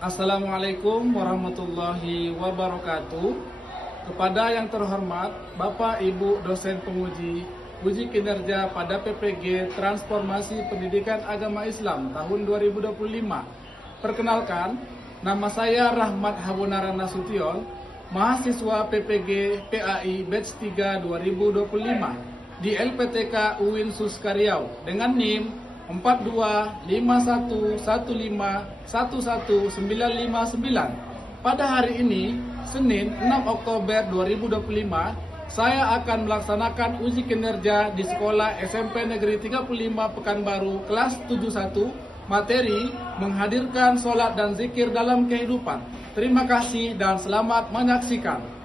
Assalamualaikum warahmatullahi wabarakatuh. Kepada yang terhormat Bapak Ibu dosen penguji uji kinerja pada PPG Transformasi Pendidikan Agama Islam tahun 2025. Perkenalkan, nama saya Rahmat Habonara Nasution, mahasiswa PPG PAI Batch 3 2025 di LPTK UIN Suskariau dengan NIM 4251511959. Pada hari ini, Senin 6 Oktober 2025, saya akan melaksanakan uji kinerja di Sekolah SMP Negeri 35 Pekanbaru kelas 71, materi menghadirkan sholat dan zikir dalam kehidupan. Terima kasih dan selamat menyaksikan.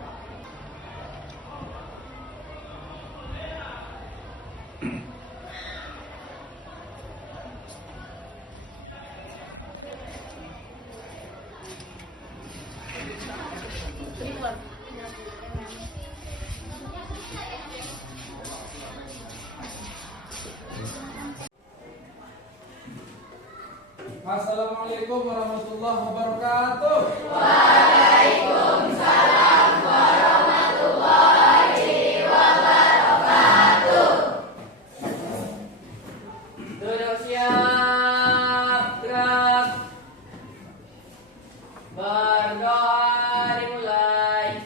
Assalamualaikum warahmatullahi wabarakatuh. Waalaikumsalam warahmatullahi wabarakatuh. Duduk siap, gerak. Berdoa dimulai.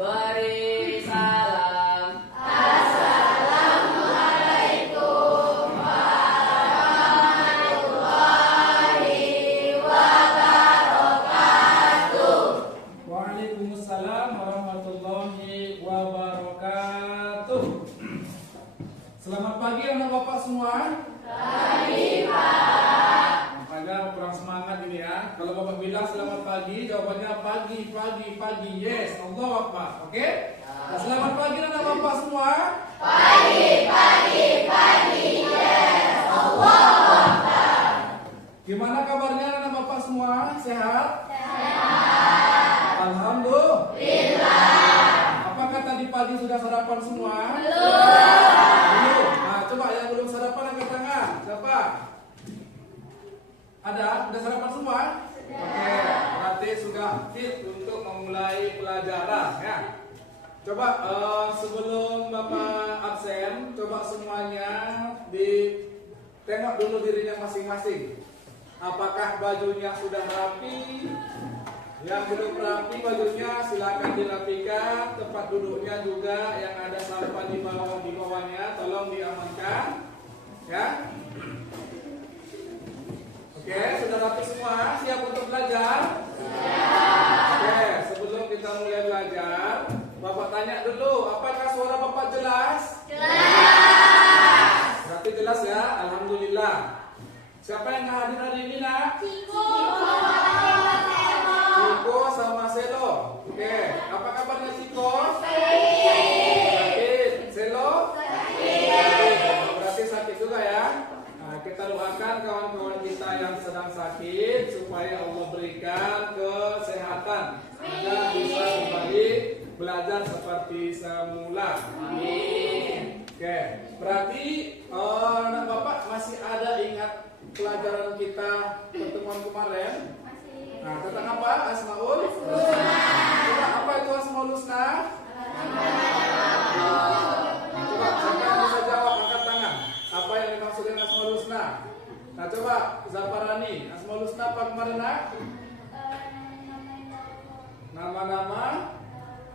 Beri salam. Assalamualaikum warahmatullahi wabarakatuh. Waalaikumsalam warahmatullahi wabarakatuh. Selamat pagi anak bapak semua. Pagi, Pak. Makanya kurang semangat ini ya. Kalau bapak bilang selamat pagi, jawabannya pagi, pagi, pagi. Yes, Allah Akbar. Oke? Nah, selamat pagi anak bapak semua. Pagi, pagi, pagi. Yes, Allah Akbar. Gimana kabarnya anak bapak semua? Sehat? Sehat. Alhamdulillah. Apakah tadi pagi sudah sarapan semua? Belum. Nah, coba yang belum sarapan angkat tangan. Siapa? Ada? Udah sarapan semua? Oke, berarti sudah fit untuk memulai pelajaran ya. Coba sebelum Bapak absen, coba semuanya ditengok dulu dirinya masing-masing. Apakah bajunya sudah rapi? Yang belum rapi bajunya silakan dirapikan. Tempat duduknya juga yang ada sampah di bawahnya tolong diamankan ya. Oke, sudah rapi semua? Siap untuk belajar? Oke, sebelum kita mulai belajar, Bapak tanya dulu, apakah suara Bapak jelas? Jelas. Berarti jelas ya, Alhamdulillah. Siapa yang hadir hari ini nak? Ciko sama Selo. Oke, apa kabarnya Ciko? Sakit. Selo? Sakit. Berarti sakit juga ya. Nah, kita doakan kawan-kawan kita yang sedang sakit supaya Allah berikan kesehatan agar bisa kembali belajar seperti semula. Amin. Oke, berarti anak bapak masih ada ingat pelajaran kita pertemuan kemarin? Nah, tentang apa? Asmaul Husna. Coba apa itu Asmaul Husna? Coba siapa yang bisa jawab angkat tangan. Apa yang dimaksudkan Asmaul Husna? Nah, coba Zafarani, Asmaul Husna apa kemarin nak? Nama-nama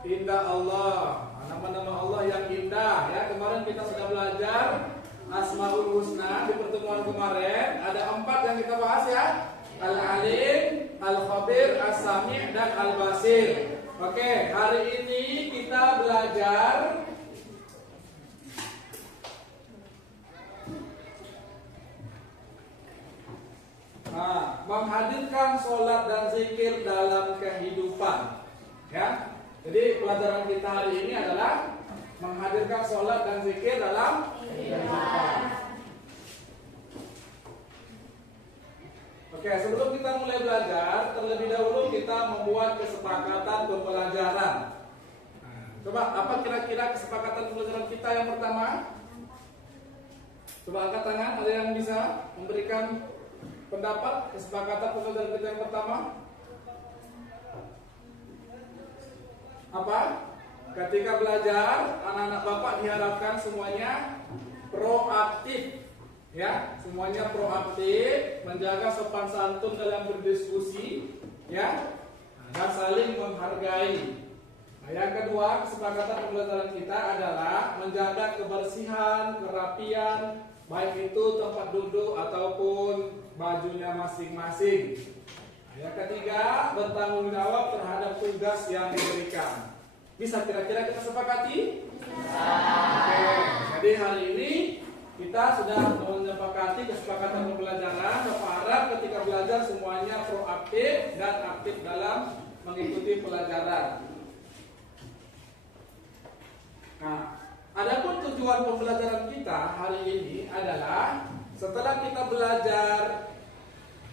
indah Allah. Nama-nama Allah yang indah ya. Kemarin kita sudah belajar Asmaul Husna di pertemuan kemarin. Ada 4 yang kita bahas ya. Al-Alim, Al-Khabir, As-Sami' dan Al-Basir. Oke, hari ini kita belajar menghadirkan sholat dan zikir dalam kehidupan. Ya, jadi pelajaran kita hari ini adalah menghadirkan sholat dan zikir dalam kehidupan. Oke, sebelum kita mulai belajar, terlebih dahulu kita membuat kesepakatan pembelajaran. Coba, apa kira-kira kesepakatan pembelajaran kita yang pertama? Coba angkat tangan, ada yang bisa memberikan pendapat kesepakatan pembelajaran kita yang pertama? Apa? Ketika belajar, anak-anak Bapak diharapkan semuanya proaktif. Ya, semuanya proaktif, menjaga sopan santun dalam berdiskusi, ya, dan saling menghargai. Nah, yang kedua, kesepakatan pembelajaran kita adalah menjaga kebersihan, kerapian, baik itu tempat duduk ataupun bajunya masing-masing. Nah, yang ketiga, bertanggung jawab terhadap tugas yang diberikan. Bisa kira-kira kita sepakati? Oke, jadi hari ini kita sudah menyepakati kesepakatan pembelajaran. Bapak harap ketika belajar semuanya proaktif dan aktif dalam mengikuti pelajaran. Nah, adapun tujuan pembelajaran kita hari ini adalah setelah kita belajar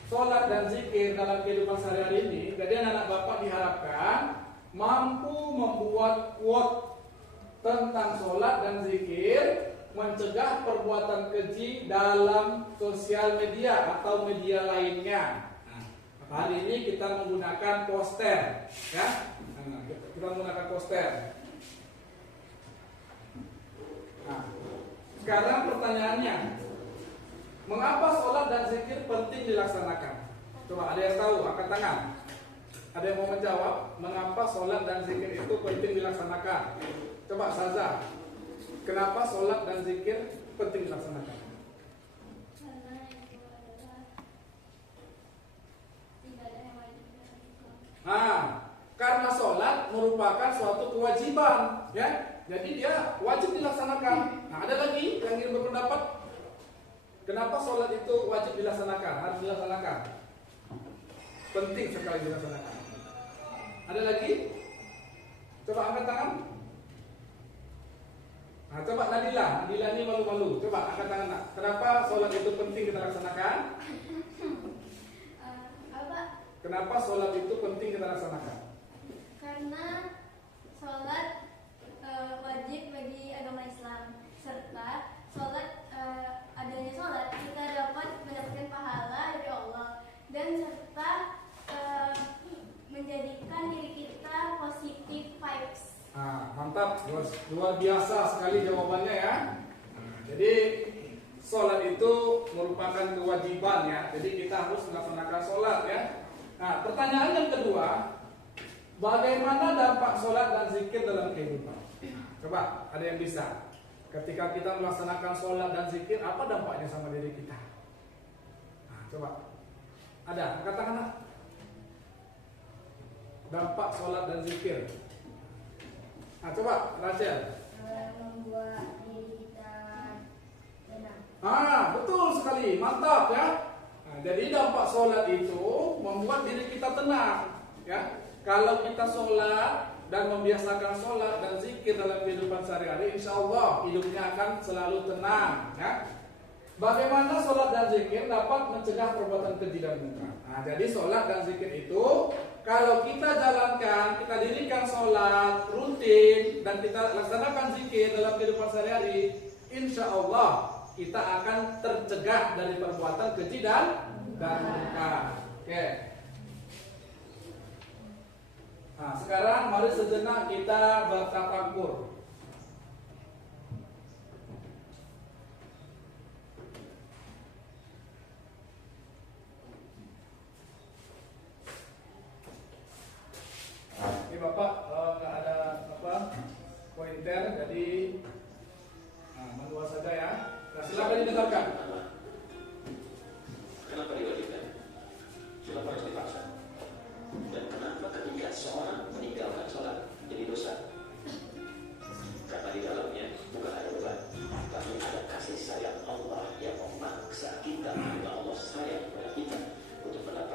sholat dan zikir dalam kehidupan sehari-hari ini, jadi anak-anak Bapak diharapkan mampu membuat quote tentang sholat dan zikir, mencegah perbuatan keji dalam sosial media atau media lainnya. Nah, hari ini kita menggunakan poster, ya. Nah, kita menggunakan poster. Nah, sekarang pertanyaannya, mengapa sholat dan zikir penting dilaksanakan? Coba ada yang tahu, angkat tangan. Ada yang mau menjawab, mengapa sholat dan zikir itu penting dilaksanakan? Coba Saza, kenapa sholat dan zikir penting dilaksanakan? Karena itu adalah ibadah yang wajib dilakukan. Nah, karena sholat merupakan suatu kewajiban, ya. Jadi dia wajib dilaksanakan. Nah, ada lagi yang ingin berpendapat, kenapa sholat itu wajib dilaksanakan, harus dilaksanakan? Penting sekali dilaksanakan. Ada lagi? Coba angkat tangan. Nah, coba Nadila ini malu-malu. Coba angkat tangan. Nak. Kenapa sholat itu penting kita laksanakan? Apa? Kenapa sholat itu penting kita laksanakan? Karena sholat wajib bagi agama Islam, serta sholat adanya sholat kita dapat mendapatkan pahala dari Allah, dan serta menjadikan diri kita positif vibes. Nah, mantap, luar biasa sekali jawabannya ya. Nah, jadi sholat itu merupakan kewajiban ya. Jadi kita harus melaksanakan sholat ya. Nah, pertanyaan yang kedua, bagaimana dampak sholat dan zikir dalam kehidupan? Coba, ada yang bisa? Ketika kita melaksanakan sholat dan zikir, apa dampaknya sama diri kita? Nah, coba. Ada, angkat tangan. Nak. Dampak sholat dan zikir. Nah, coba Rachel. Membuat diri kita tenang. Betul sekali, mantap ya. Nah, jadi dampak sholat itu membuat diri kita tenang ya. Kalau kita sholat dan membiasakan sholat dan zikir dalam kehidupan sehari-hari, insya Allah hidupnya akan selalu tenang ya. Bagaimana sholat dan zikir dapat mencegah perbuatan keji dan munkar? Nah, jadi sholat dan zikir itu kalau kita jalankan, kita dirikan sholat rutin dan kita laksanakan zikir dalam kehidupan sehari-hari, insya Allah kita akan tercegah dari perbuatan keji dan munkar. Oke. Nah, sekarang mari sejenak kita bertafakur. Ini Bapak nggak ada pointer, jadi manual saja ya. Nah, silakan didengarkan. Kenapa diwajibkan? Kenapa harus dipaksa? Dan kenapa ketika seorang meninggalkan sholat jadi dosa? Karena di dalamnya bukan ada beban, tapi ada kasih sayang Allah yang memaksa kita, karena Allah sayang kepada kita untuk mendapatkan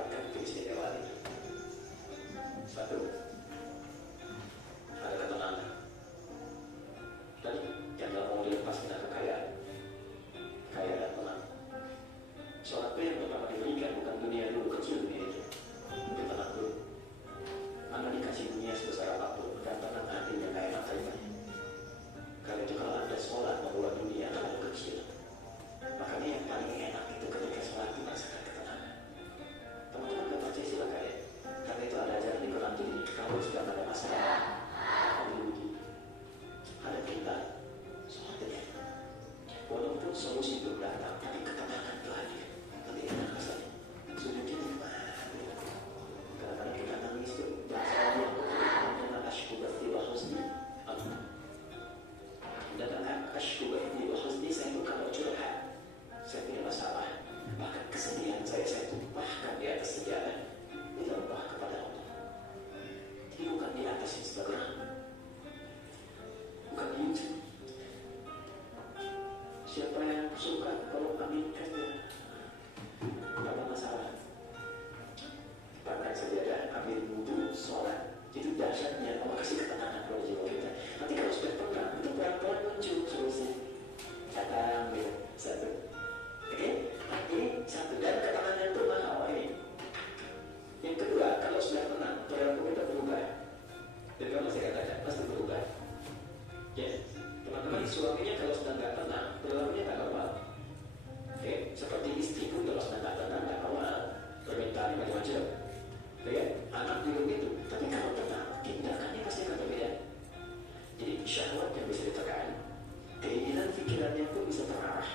suka kalau ambil tesnya. Apa masalah? Bahkan saja ambil wudhu, sholat. Itu dasarnya Allah kasih ketenangan pada jiwa kita. Nanti kalau sudah tenang, itu pelan-pelan muncul solusi. Datang gitu, satu. Oke, ini satu. Dan ketenangan itu mahal ini. Yang kedua, kalau sudah tenang, perilaku kita berubah. Dan kalau saya katakan, pasti berubah. Ya, teman-teman, suaminya kalau sudah nggak tenang, perilakunya nggak normal. Oke, seperti istri pun kalau sudah nggak tenang, nggak normal. Permintaannya macam-macam. Ya, anak juga begitu. Tapi kalau tenang, tindakannya pasti akan berbeda. Jadi syahwat yang bisa ditekan, keinginan pikirannya pun bisa terarah.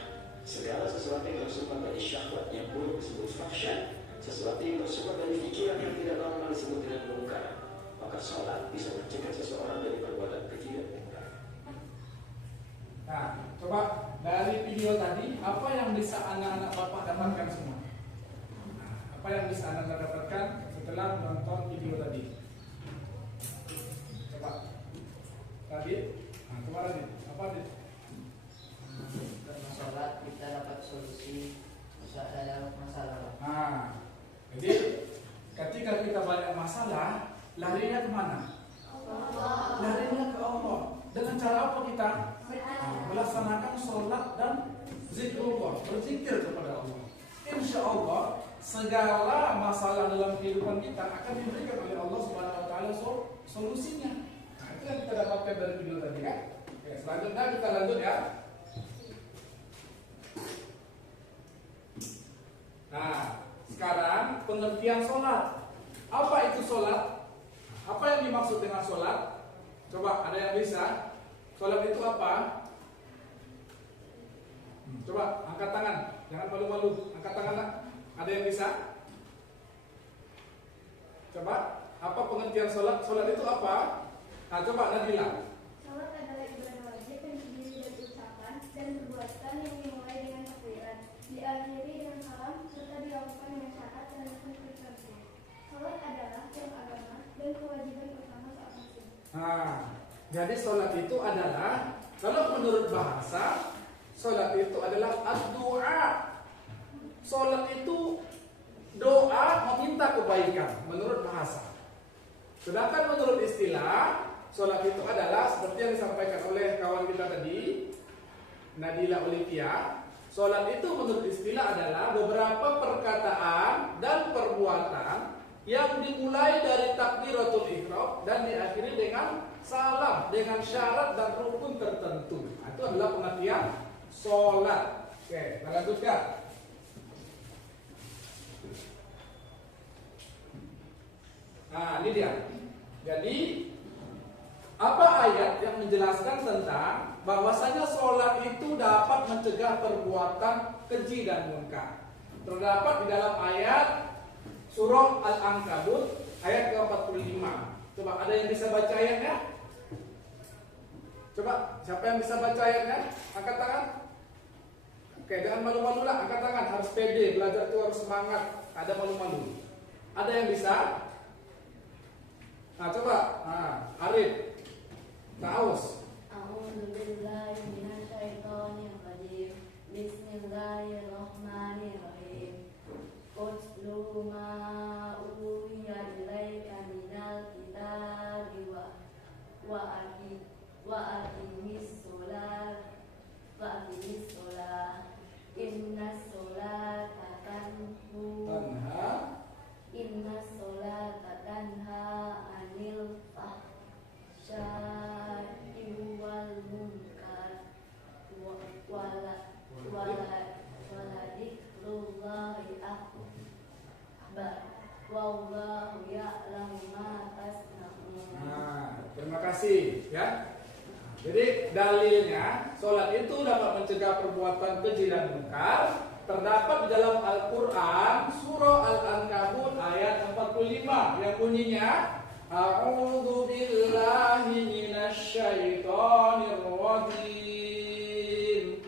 Segala sesuatu yang bersumber dari syahwat yang buruk disebut fahsyat, sesuatu yang bersumber dari pikiran yang tidak normal disebut dengan munkar. Maka sholat bisa mencegah seseorang dari perbuatan keji dan munkar. Nah, coba dari video tadi, apa yang bisa anak-anak bapak dapatkan semua? Nah, apa yang bisa anak-anak dapatkan setelah menonton video tadi? Coba tadi, nah, kemarin nih, apa nih? Karena sholat kita dapat solusi dalam masalah. Nah, jadi ketika kita banyak masalah, larinya kemana? Larinya ke Allah. Dengan cara apa kita? Melaksanakan sholat dan zikrullah, berzikir kepada Allah. Insya Allah segala masalah dalam kehidupan kita akan diberikan oleh Allah Subhanahu Wa Taala solusinya. Nah, itu yang kita dapatkan dari video tadi kan. Oke, selanjutnya kita lanjut ya. Nah, sekarang pengertian sholat. Apa itu sholat? Apa yang dimaksud dengan sholat? Coba ada yang bisa? Sholat itu apa? Coba angkat tangan, jangan malu-malu. Angkat tangan lah. Ada yang bisa? Coba, apa pengertian sholat? Sholat itu apa? Nah, coba Nabila. Salat adalah ibadah wajib yang terdiri dari ucapan dan perbuatan yang dimulai dengan takbiran, diakhiri dengan salam, serta dilakukan dengan syahadat dan rukun tertentu. Salat adalah yang agama dan kewajiban utama seorang muslim. Nah, jadi sholat itu adalah, kalau menurut bahasa, sholat itu adalah ad-du'a. Sholat itu doa meminta kebaikan menurut bahasa. Sedangkan menurut istilah, sholat itu adalah seperti yang disampaikan oleh kawan kita tadi, Nadila Olivia. Sholat itu menurut istilah adalah beberapa perkataan dan perbuatan yang dimulai dari takbiratul ihram dan diakhiri dengan salam, dengan syarat dan rukun tertentu. Nah, itu adalah pengertian sholat. Oke, kita lanjutkan. Nah, ini dia. Jadi, apa ayat yang menjelaskan tentang bahwasanya sholat itu dapat mencegah perbuatan keji dan munkar? Terdapat di dalam ayat surah Al-Ankabut ayat ke-45. Coba ada yang bisa baca ayatnya? Coba, siapa yang bisa baca ayatnya? Angkat tangan. Oke, jangan malu-malu lah, angkat tangan. Harus pede, belajar itu harus semangat. Ada malu-malu. Ada yang bisa? Nah, coba. Nah, Arif. Taus. A'udzubillahi minasyaitonirrajim. Bismillahirrahmanirrahim. Utlu ma uhiya ilaika minal kitabi wa aqimis sholat innas sholata tanha anil fahsya'i wal munkar waladikrullahi akbar wallahu ya'lamu ma tasna'un. Nah, terima kasih ya. Jadi dalilnya sholat itu dapat mencegah perbuatan keji dan munkar. Terdapat di dalam Al-Quran surah Al-Ankabut ayat 45 yang bunyinya A'udzu billahi minasyaitonir rajim.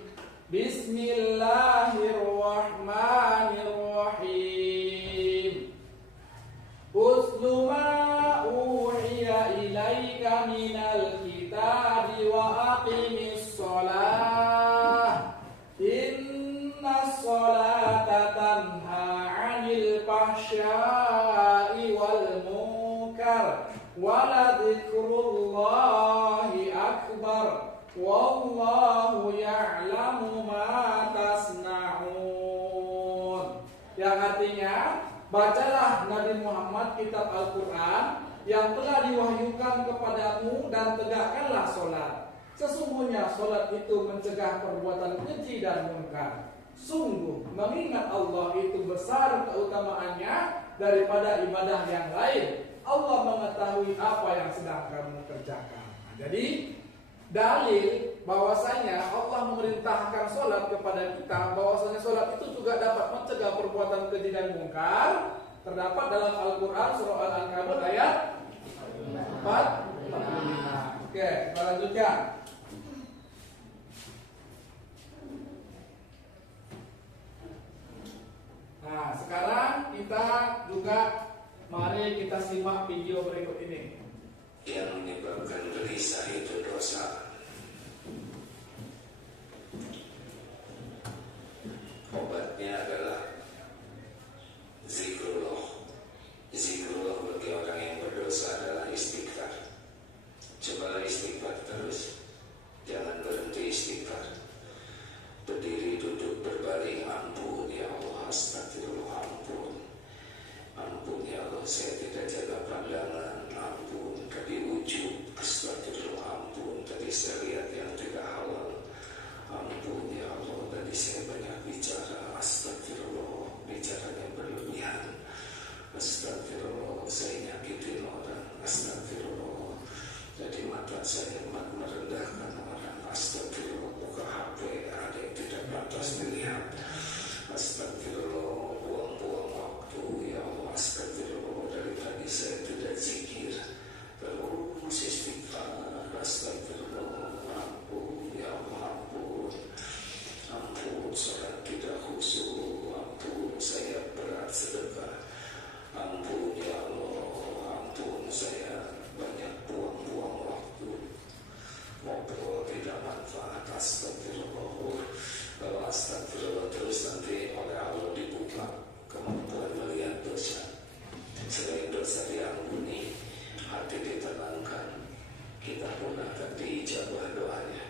Bismillahirrahmanirrahim. Utlu ma uhiya ilaika minal kitabi wa aqimis shalah. Inna sholata tanha 'anil fahsya'i wal munkar wa ladzikrullahi akbar wallahu ya'lamu ma tasna'un. Yang artinya, bacalah Nabi Muhammad kitab Al-Quran yang telah diwahyukan kepadamu dan tegakkanlah sholat. Sesungguhnya sholat itu mencegah perbuatan keji dan munkar. Sungguh mengingat Allah itu besar keutamaannya daripada ibadah yang lain. Allah mengetahui apa yang sedang kamu kerjakan. Nah, jadi dalil bahwasanya Allah memerintahkan sholat kepada kita, bahwasanya sholat itu juga dapat mencegah perbuatan keji dan munkar, terdapat dalam Al-Quran surah Al-Ankabut ayat 45. Oke, kita lanjutkan. Nah, sekarang kita juga mari kita simak video berikut ini. Yang menyebabkan gelisah itu dosa. Obatnya adalah zikrullah. Zikrullah bagi orang yang berdosa adalah istighfar. Cobalah istighfar terus. Jangan berhenti istighfar. Berdiri, duduk, berbaring, ampun ya Allah, astagfirullah, ampun. Ampun ya Allah, saya tidak jaga pandangan, ampun. Tadi ujub, astagfirullah, ampun. Tadi saya lihat yang tidak halal, ampun ya Allah. Tadi saya banyak bicara, astagfirullah, bicaranya berlebihan, astagfirullah. Saya nyakitin orang, astagfirullah. Tadi mata saya merendahkan orang, astagfirullah. Buka HP, ada yang tidak pantas dilihat, astagfirullah. Buang-buang waktu ya Allah, astagfirullah. Dari tadi saya tidak zikir, terus istighfar, astagfirullah. Ampun ya Allah, ampun. Ampun, sholat tidak khusyuk, ampun. Saya berat sedekah, ampun ya Allah, ampun. Saya banyak buang-buang waktu, ngobrol tidak manfaat, astagfirullah. Kalau astagfirullah terus nanti oleh Allah dibuka kemampuan melihat dosa. Selain dosa diampuni, hati ditenangkan, kita pun akan diijabah doanya.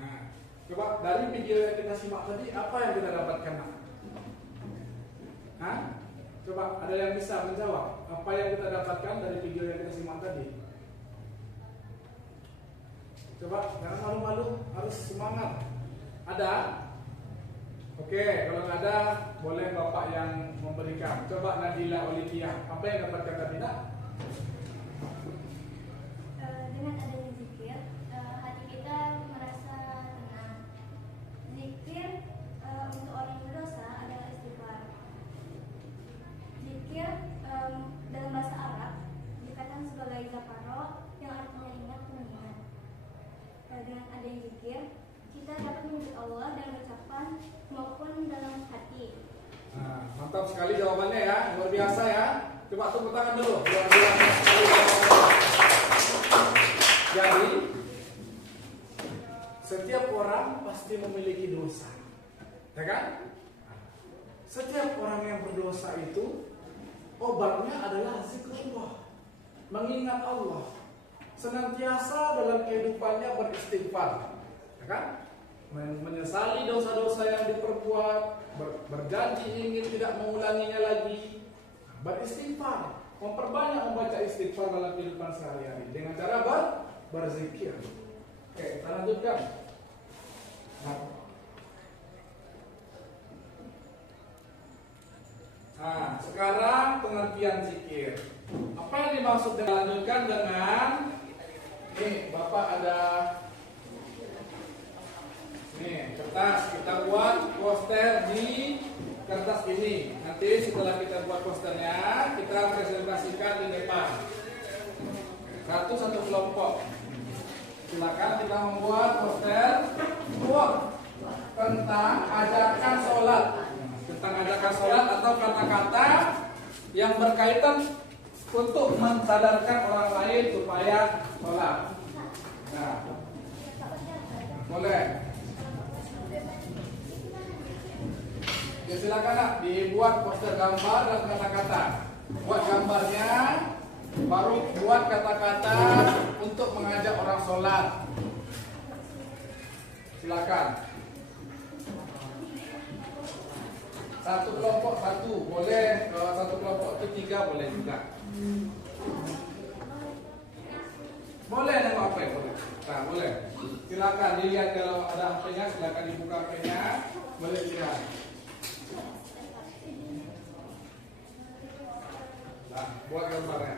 Nah, coba dari video yang kita simak tadi, apa yang kita dapatkan? Hah? Coba ada yang bisa menjawab apa yang kita dapatkan dari video yang kita simak tadi? Coba, jangan malu-malu, harus semangat. Ada? Oke, kalau nggak ada, boleh Bapak yang memberikan. Coba Nadila Olivia, apa yang dapatkan tadi, Nak? Dengan adanya zikir, hati kita merasa tenang. Zikir untuk orang yang berdosa adalah istighfar. Zikir dalam bahasa Arab dikatakan sebagai zakaro, yang artinya ingat mengingat. Dengan adanya zikir, kita dapat menyebut Allah dalam ucapan maupun dalam hati. Nah, mantap sekali jawabannya ya, luar biasa ya. Coba tepuk tangan dulu, luar biasa sekali. Jadi, setiap orang pasti memiliki dosa, ya kan? Setiap orang yang berdosa itu obatnya adalah zikrullah, mengingat Allah, senantiasa dalam kehidupannya beristighfar, ya kan? Menyesali dosa-dosa yang diperbuat, berjanji ingin tidak mengulanginya lagi, beristighfar, memperbanyak membaca istighfar dalam kehidupan sehari-hari dengan cara berzikir. Oke, kita lanjutkan. Nah, sekarang pengertian zikir. Apa yang dimaksud dengan lanjutkan dengan nih, Bapak ada nih kertas, kita buat poster di kertas ini. Nanti setelah kita buat posternya, kita presentasikan di depan. Satu kelompok. Silakan kita membuat poster tentang ajakan sholat. Tentang ajakan sholat atau kata-kata yang berkaitan untuk mensadarkan orang lain supaya sholat. Nah, boleh. Ya silakan nak dibuat poster gambar dan kata-kata. Buat gambarnya, baru buat kata-kata untuk mengajak orang sholat. Silakan. Satu kelompok satu boleh, kalau satu kelompok itu 3 boleh juga. Boleh nengok HP boleh. Nah, boleh. Silakan dilihat kalau ada HP-nya, silakan dibuka HP-nya, boleh lihat. Nah, buat gambarnya.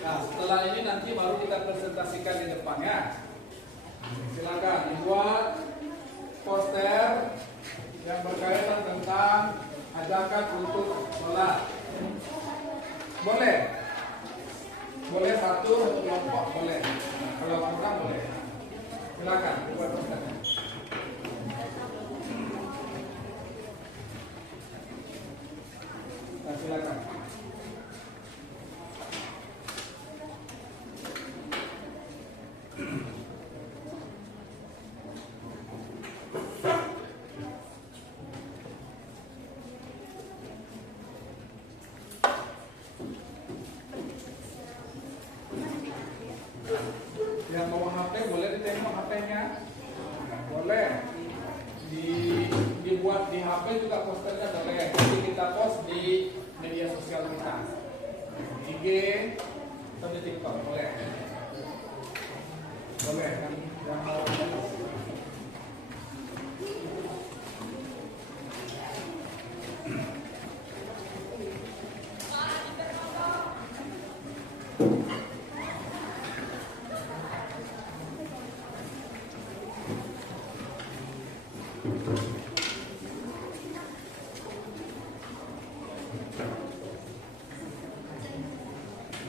Nah, setelah ini nanti baru kita presentasikan di depannya. Silakan dibuat poster yang berkaitan tentang ajakan untuk sholat. Boleh, boleh satu kelompok boleh. Kalau kurang boleh. Silakan buat posternya. Nah, silakan. Yang mau HP boleh ditengok HP-nya, boleh dibuat di HP juga posternya boleh. Nanti kita post di media sosial kita, IG atau di TikTok boleh. Boleh kan? Yang mau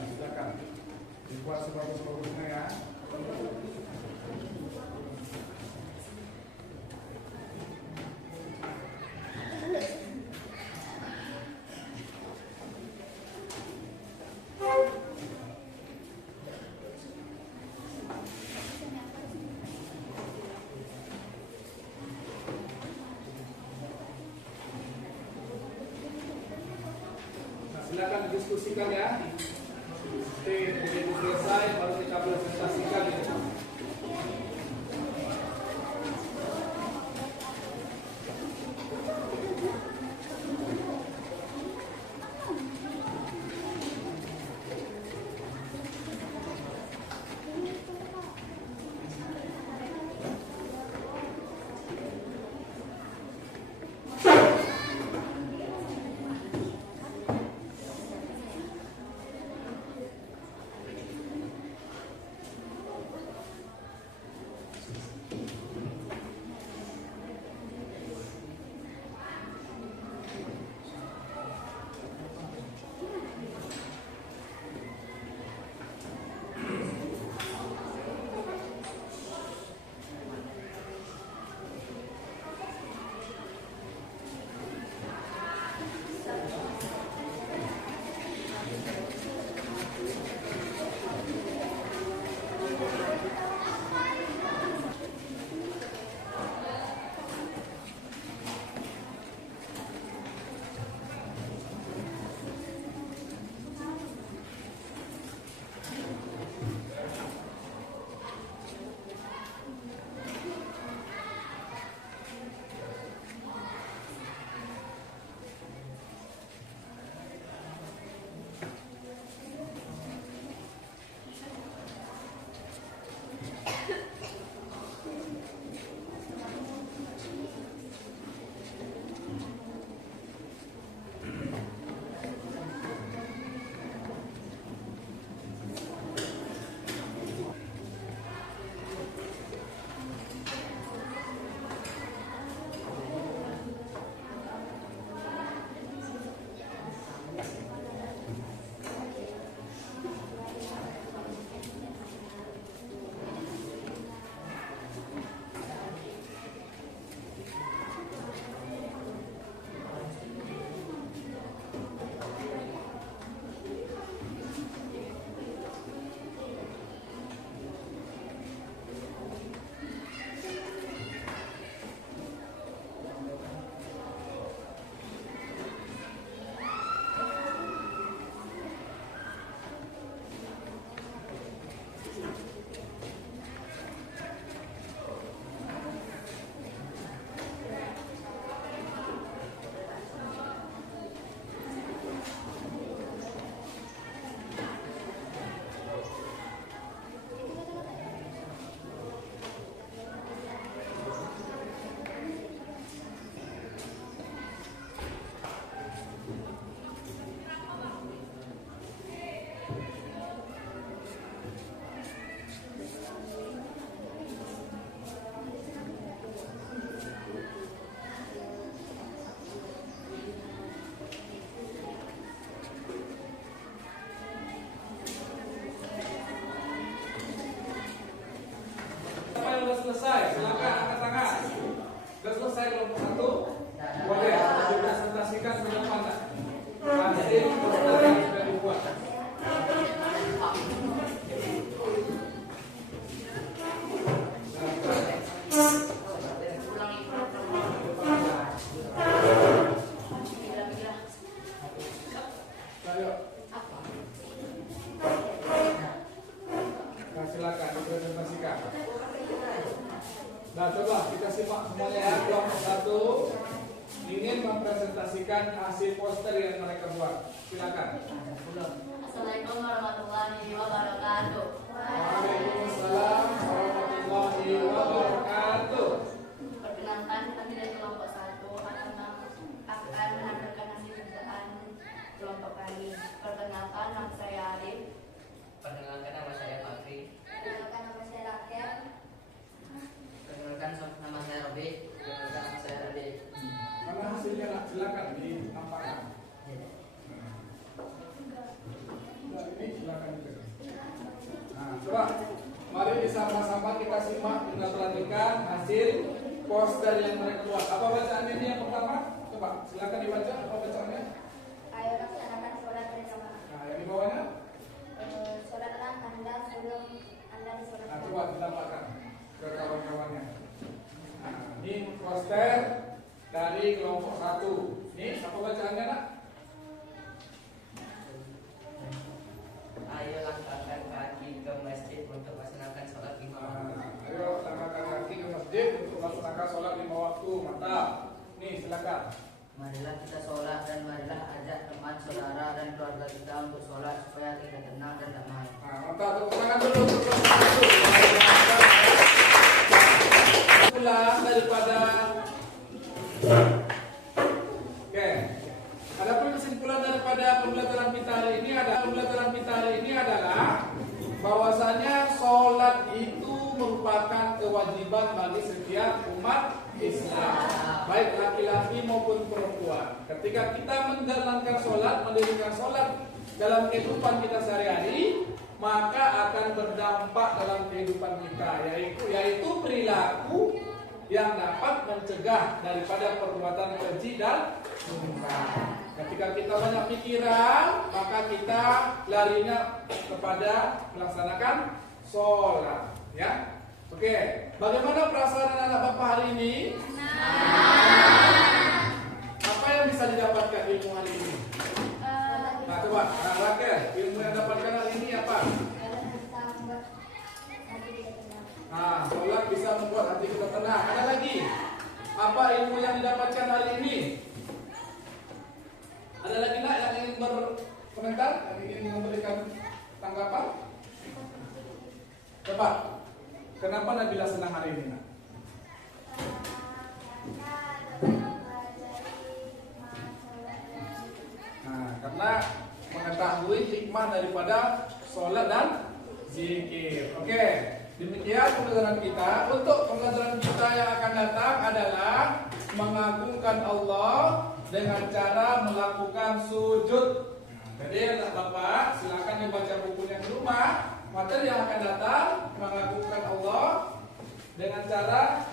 silakan dibuat sebagus-bagusnya ya. Nah, silakan didiskusikan ya. Begitu selesai baru kita presentasikan ya. sudah selesai? Silakan angkat tangan. Sudah selesai kelompok 1? Boleh dipresentasikan ke depan. Hasil poster yang sudah dibuat. Ayo. Nah, silakan dipresentasikan. Nah, coba kita simak semuanya ya. Kelompok 1 ingin mempresentasikan hasil poster yang mereka buat. Silakan. Assalamualaikum warahmatullahi wabarakatuh. Waalaikumsalam warahmatullahi wabarakatuh. Perkenalkan, kami dari kelompok 1 akan menampilkan hasil kerjaan kelompok kami. Perkenalkan, nama saya Arif. Perkenalkan, nama saya Fakri. Perkenalkan, nama saya Rakel. Perkenalkan, nama saya Robi. Perkenalkan, nama saya Rade. Mana hasilnya nak? Silakan ditampakkan. Nah, ini silakan juga. Nah, coba mari bersama-sama kita simak dan perhatikan hasil poster yang mereka buat. Apa bacaannya ini yang pertama? Coba silakan dibaca. Apa bacaannya? Ayo laksanakan sholat berjamaah. Nah, yang di bawahnya? Sholatlah Anda sebelum Anda Nah, disolatkan. coba ditampakkan ke kawan-kawannya. Nah, ini poster dari kelompok 1. Ini apa bacaannya nak? Ayo langkahkan kaki ke masjid untuk melaksanakan sholat lima waktu. Ayo langkahkan kaki ke masjid untuk melaksanakan sholat 5 waktu. Mantap. Nih silakan. Marilah kita sholat dan marilah ajak teman, saudara dan keluarga kita untuk sholat supaya kita tenang dan damai. Nah, mantap. Tepuk tangan dulu untuk kelompok 1. Pulang daripada. Oke. Adapun kesimpulan daripada pembelajaran kita hari ini adalah bahwasanya sholat itu merupakan kewajiban bagi setiap umat Islam, baik laki-laki maupun perempuan. Ketika kita menjalankan sholat, mendirikan sholat dalam kehidupan kita sehari-hari, maka akan berdampak dalam kehidupan kita, yaitu perilaku yang dapat mencegah daripada perbuatan keji dan munkar. Ketika kita banyak pikiran, maka kita larinya kepada melaksanakan sholat. Ya, oke. Bagaimana perasaan anak-anak bapak hari ini? Apa yang bisa didapatkan ilmu hari ini? Nah, coba, Rakel, ilmu yang dapatkan hari ini apa? Nah, sholat bisa membuat hati kita tenang. Ada lagi? Apa ilmu yang didapatkan hari ini? Ada lagi nak yang ingin berkomentar, yang ingin memberikan tanggapan? Coba, kenapa Nabila senang hari ini nak? Nah, karena mengetahui hikmah daripada sholat dan zikir. Oke, demikian pembelajaran kita. Untuk pembelajaran kita yang akan datang adalah mengagungkan Allah dengan cara melakukan sujud. Jadi anak bapak silakan dibaca bukunya di rumah. Materi yang akan datang mengagungkan Allah dengan cara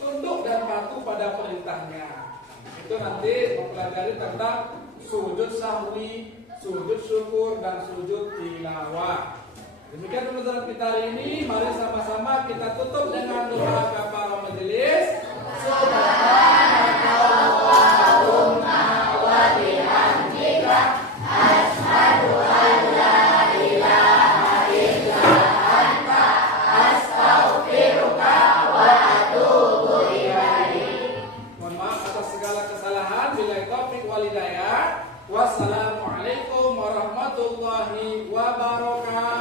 tunduk dan patuh pada perintahnya. Itu nanti mempelajari tentang sujud sahwi, sujud syukur, dan sujud tilawah. Demikian pembelajaran kita hari ini. Mari sama-sama kita tutup dengan doa kafarah majelis. Subhanakallahumma wa bihamdika asyhadu an la ilaha illa anta astaghfiruka wa atubu ilaik. Mohon maaf atas segala kesalahan. Billahi taufiq wal hidayah. Wassalamualaikum warahmatullahi wabarakatuh.